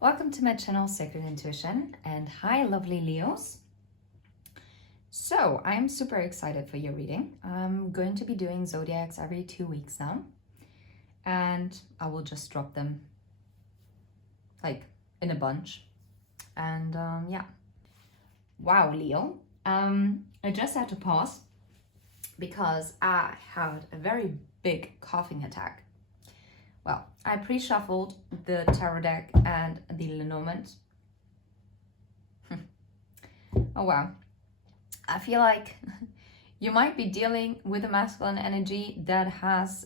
Welcome to my channel Sacred Intuition, and hi lovely Leos. So I'm super excited for your reading. I'm going to be doing zodiacs every 2 weeks now, and I will just drop them like in a bunch. And yeah, wow, Leo. I just had to pause because I had a very big coughing attack. Well, I pre-shuffled the tarot deck and the Lenormand. Oh wow. I feel like you might be dealing with a masculine energy that has,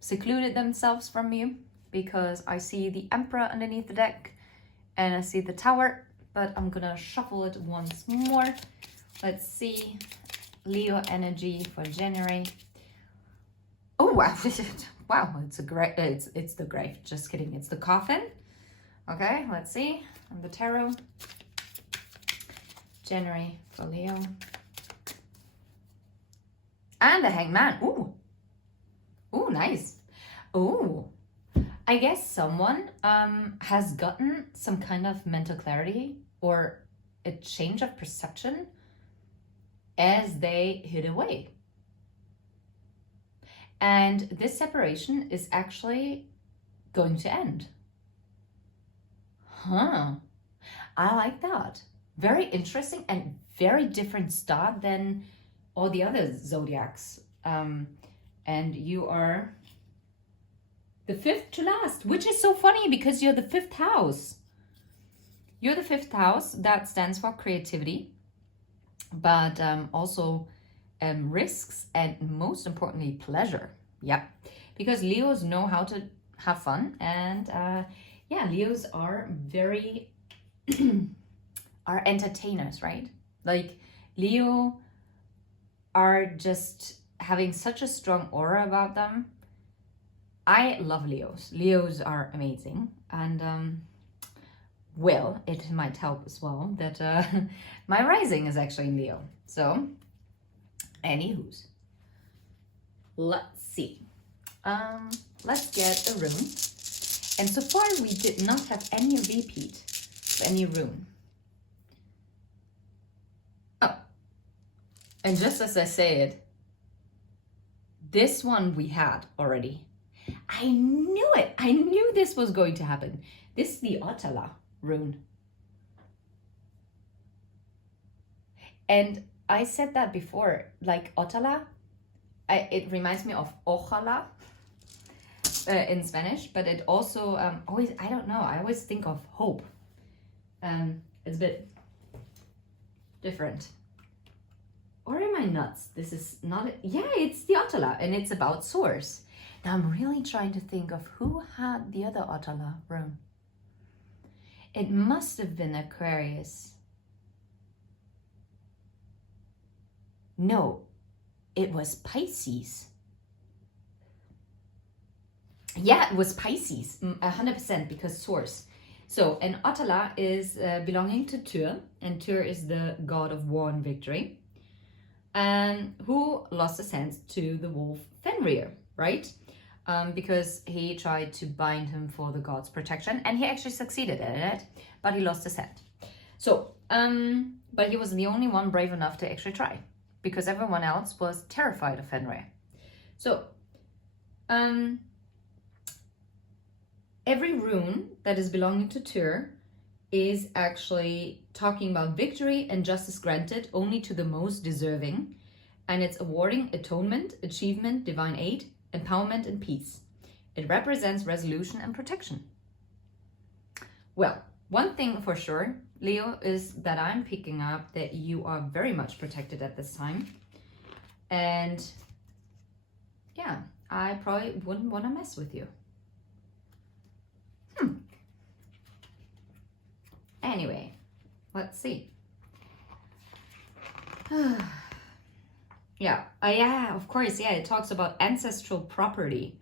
secluded themselves from you, because I see the Emperor underneath the deck and I see the Tower, but I'm gonna shuffle it once more. Let's see. Leo energy for January. Oh wow. Wow, it's the grave. Just kidding. It's the coffin. Okay, let's see. And the tarot. January for Leo. And the Hangman. Ooh. Ooh, nice. Ooh. I guess someone has gotten some kind of mental clarity or a change of perception as they hid away. And this separation is actually going to end. Huh. I like that. Very interesting and very different start than all the other zodiacs. And you are the fifth to last, which is so funny because you're the fifth house. You're the fifth house. That stands for creativity, but also risks, and most importantly, pleasure. Yep. Because Leos know how to have fun, and Leos are very are entertainers, right? Like Leo are just having such a strong aura about them. I love Leos. Leos are amazing, and well, it might help as well that my rising is actually in Leo. So, anywho's, let's see. Let's get a rune. And so far, we did not have any repeat of any rune. Oh, and just as I say it, this one we had already. I knew it. I knew this was going to happen. This is the Ottala rune. And I said that before, like Ottala, it reminds me of Ojala in Spanish, but it also always, I don't know, I always think of hope. It's a bit different. Or am I nuts? This is not, it's the Ottala, and it's about source. Now I'm really trying to think of who had the other Ottala rune. It must have been Aquarius. No, it was Pisces. Yeah, it was Pisces, 100%, because source. So, an Ottala is belonging to Tyr, and Tyr is the god of war and victory, and who lost his hands to the wolf Fenrir, right? Because he tried to bind him for the god's protection, and he actually succeeded in it, but he lost his hand. So, but he was the only one brave enough to actually try, because everyone else was terrified of Fenrir. So, every rune that is belonging to Tyr is actually talking about victory and justice granted only to the most deserving, and it's awarding atonement, achievement, divine aid, empowerment, and peace. It represents resolution and protection. Well, one thing for sure, Leo, is that I'm picking up that you are very much protected at this time. And yeah, I probably wouldn't want to mess with you. Anyway, let's see. Yeah, of course, it talks about ancestral property.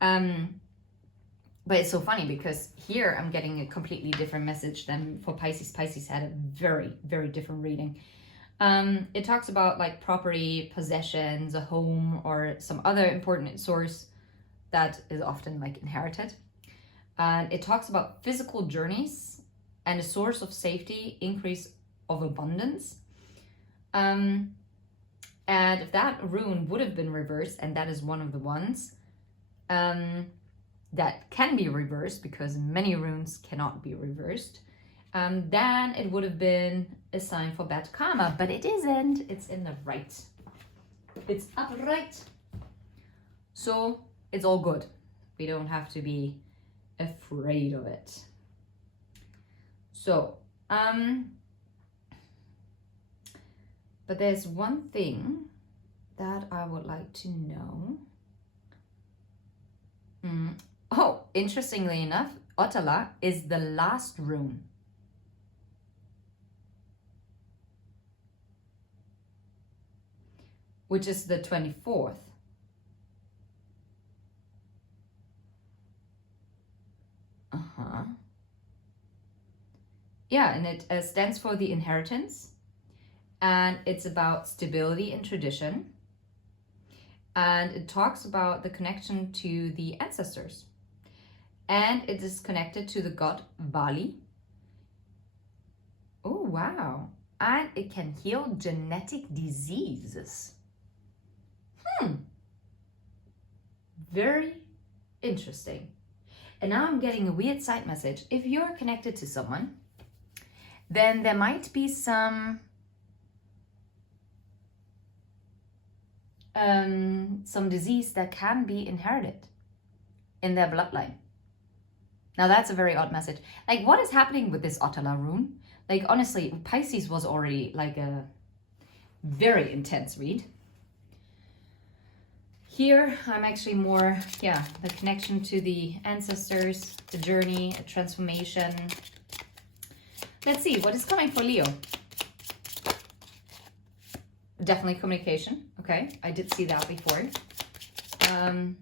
But it's so funny because here I'm getting a completely different message than for Pisces. Pisces had a very, very different reading. It talks about like property, possessions, a home, or some other important source that is often like inherited. And it talks about physical journeys and a source of safety, increase of abundance. And if that rune would have been reversed, and that is one of the ones that can be reversed, because many runes cannot be reversed, then it would have been a sign for bad karma, but it isn't. It's in the right. It's upright. So it's all good. We don't have to be afraid of it. So, but there's one thing that I would like to know. Oh, interestingly enough, Ottala is the last rune. Which is the 24th. Yeah, and it stands for the inheritance. And it's about stability and tradition. And it talks about the connection to the ancestors. And it is connected to the god Vali. Oh, wow. And it can heal genetic diseases. Very interesting. And now I'm getting a weird side message. If you're connected to someone, then there might be some disease that can be inherited in their bloodline. Now that's a very odd message. Like, what is happening with this Ottala rune? Like, honestly, Pisces was already like a very intense read. Here, I'm actually more, the connection to the ancestors, the journey, a transformation. Let's see, what is coming for Leo? Definitely communication. Okay, I did see that before. Oh,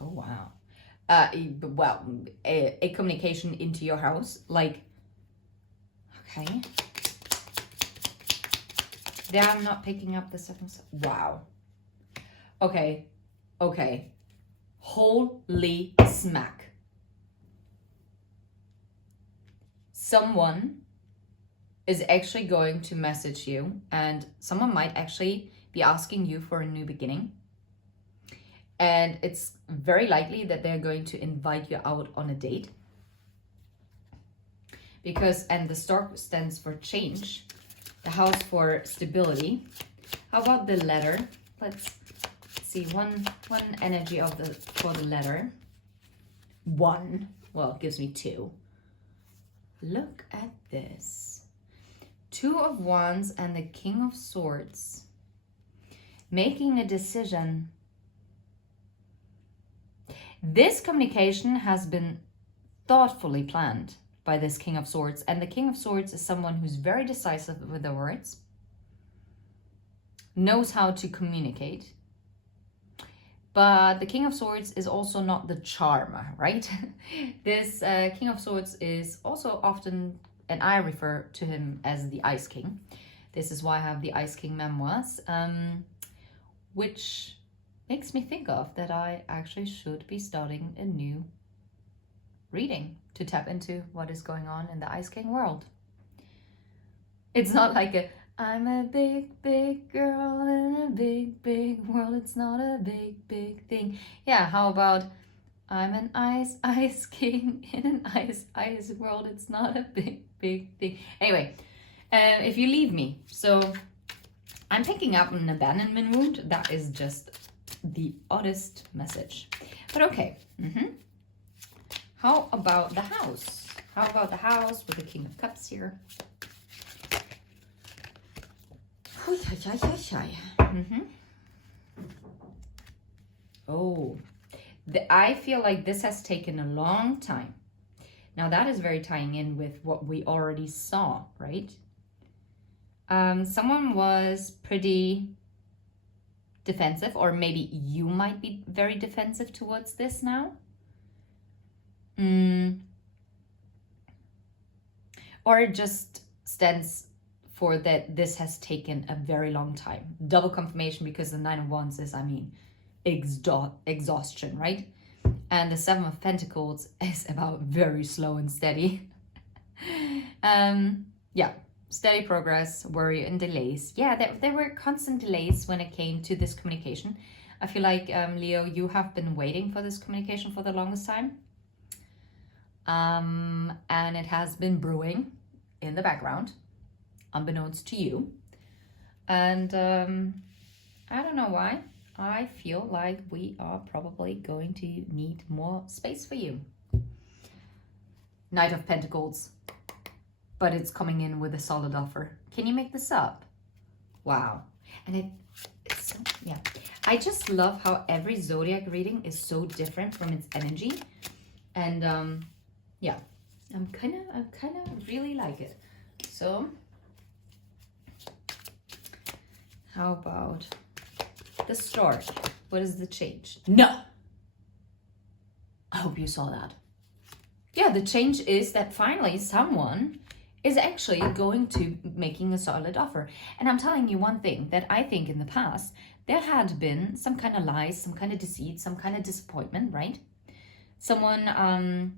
wow. Well, a communication into your house. Like, okay. There, I'm not picking up the second. Wow. Okay. Holy smack. Someone is actually going to message you, and someone might actually be asking you for a new beginning. And it's very likely that they're going to invite you out on a date. And the star stands for change, the house for stability. How about the letter? Let's see, one energy for the letter. 1. Well, it gives me 2. Look at this. 2 of Wands and the King of Swords. Making a decision. This communication has been thoughtfully planned by this King of Swords. And the King of Swords is someone who's very decisive with their words, knows how to communicate. But the King of Swords is also not the charmer, right? This King of Swords is also often, and I refer to him as the Ice King. This is why I have the Ice King memoirs, which makes me think of that I actually should be starting a new reading to tap into what is going on in the Ice King world. It's not like I'm a big, big girl in a big, big world. It's not a big, big thing. Yeah, how about I'm an ice king in an ice world. It's not a big, big thing. Anyway, if you leave me. So I'm picking up an abandonment wound. That is just the oddest message. But okay. How about the house? How about the house with the King of Cups here? Oh, I feel like this has taken a long time. Now that is very tying in with what we already saw, right? Someone was pretty defensive, or maybe you might be very defensive towards this now. Or it just stands for that this has taken a very long time. Double confirmation, because the 9 of Wands is, exhaustion, right? And the Seven of Pentacles is about very slow and steady. Yeah, steady progress, worry and delays. Yeah, there were constant delays when it came to this communication. I feel like, Leo, you have been waiting for this communication for the longest time. And it has been brewing in the background, unbeknownst to you. And I don't know why. I feel like we are probably going to need more space for you. Knight of Pentacles. But it's coming in with a solid offer. Can you make this up? Wow. And it's so, yeah. I just love how every zodiac reading is so different from its energy. And yeah, I'm kind of really like it. So how about the Stork? What is the change? No! I hope you saw that. Yeah, the change is that finally someone is actually going to making a solid offer. And I'm telling you one thing, that I think in the past, there had been some kind of lies, some kind of deceit, some kind of disappointment, right? Someone,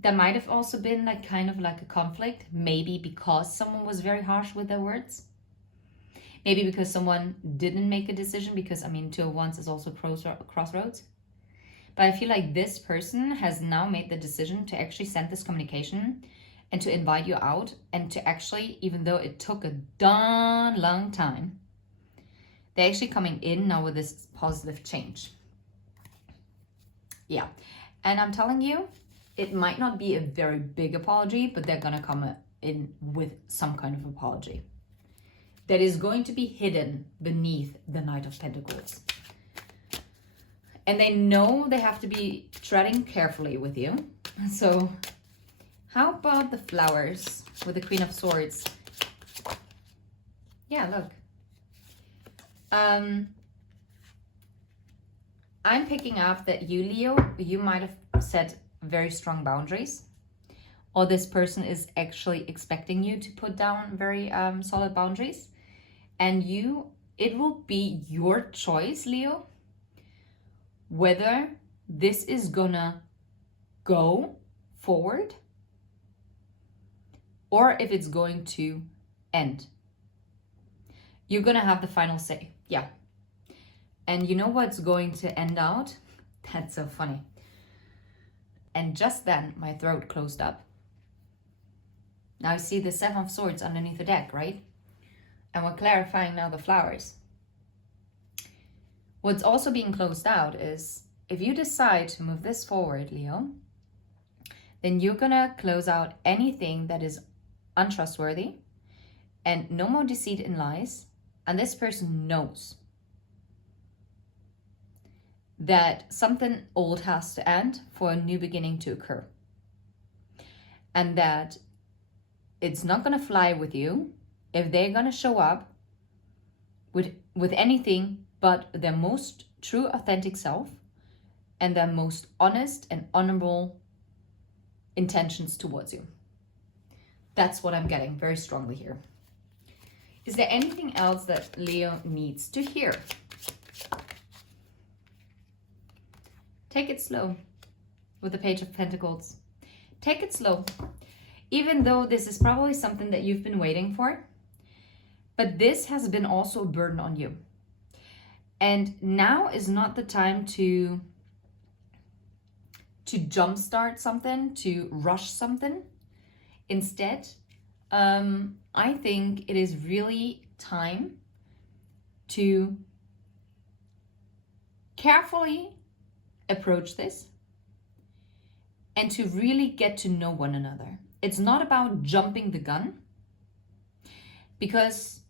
there might have also been like kind of like a conflict, maybe because someone was very harsh with their words. Maybe because someone didn't make a decision, because I mean, 2 of Wands is also crossroads. But I feel like this person has now made the decision to actually send this communication and to invite you out, and to actually, even though it took a darn long time, they're actually coming in now with this positive change. Yeah. And I'm telling you, it might not be a very big apology, but they're gonna come in with some kind of apology that is going to be hidden beneath the Knight of Pentacles. And they know they have to be treading carefully with you. So how about the flowers with the Queen of Swords? Yeah, look. I'm picking up that you, Leo, you might have set very strong boundaries. Or this person is actually expecting you to put down very solid boundaries. And it will be your choice, Leo, whether this is gonna go forward or if it's going to end. You're gonna have the final say. Yeah. And you know what's going to end out? That's so funny. And just then my throat closed up. Now I see the Seven of Swords underneath the deck, right? And we're clarifying now the flowers. What's also being closed out is, if you decide to move this forward, Leo, then you're gonna close out anything that is untrustworthy and no more deceit and lies. And this person knows that something old has to end for a new beginning to occur. And that it's not gonna fly with you if they're gonna show up with anything but their most true, authentic self and their most honest and honorable intentions towards you. That's what I'm getting very strongly here. Is there anything else that Leo needs to hear? Take it slow with the Page of Pentacles. Take it slow. Even though this is probably something that you've been waiting for, but this has been also a burden on you. And now is not the time to jumpstart something, to rush something. Instead, I think it is really time to carefully approach this and to really get to know one another. It's not about jumping the gun, because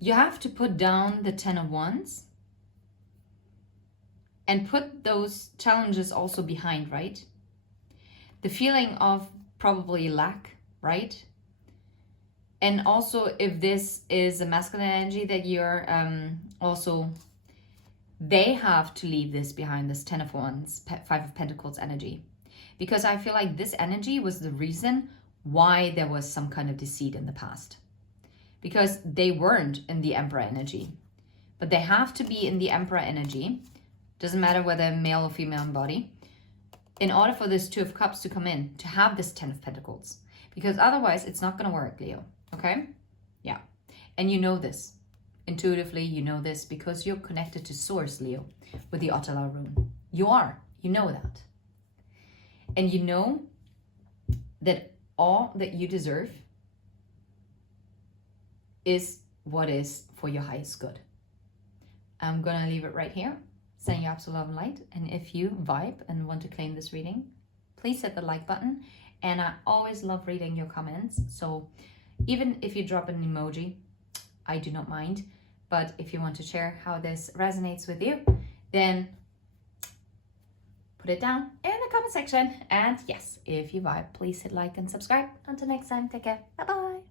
you have to put down the Ten of Wands and put those challenges also behind, right? The feeling of probably lack, right? And also, if this is a masculine energy that you're also, they have to leave this behind, this Ten of Wands, Five of Pentacles energy. Because I feel like this energy was the reason why there was some kind of deceit in the past. Because they weren't in the Emperor energy. But they have to be in the Emperor energy doesn't matter whether male or female in body, in order for this Two of Cups to come in, to have this 10 of Pentacles. Because otherwise, it's not going to work, Leo. Okay? Yeah. And you know this. Intuitively, you know this because you're connected to Source, Leo, with the Ottala rune. You are. You know that. And you know that all that you deserve is what is for your highest good. I'm going to leave it right here. Sending you absolute love and light. And if you vibe and want to claim this reading, please hit the like button. And I always love reading your comments. So even if you drop an emoji, I do not mind. But if you want to share how this resonates with you, then put it down in the comment section. And yes, if you vibe, please hit like and subscribe. Until next time, take care. Bye-bye.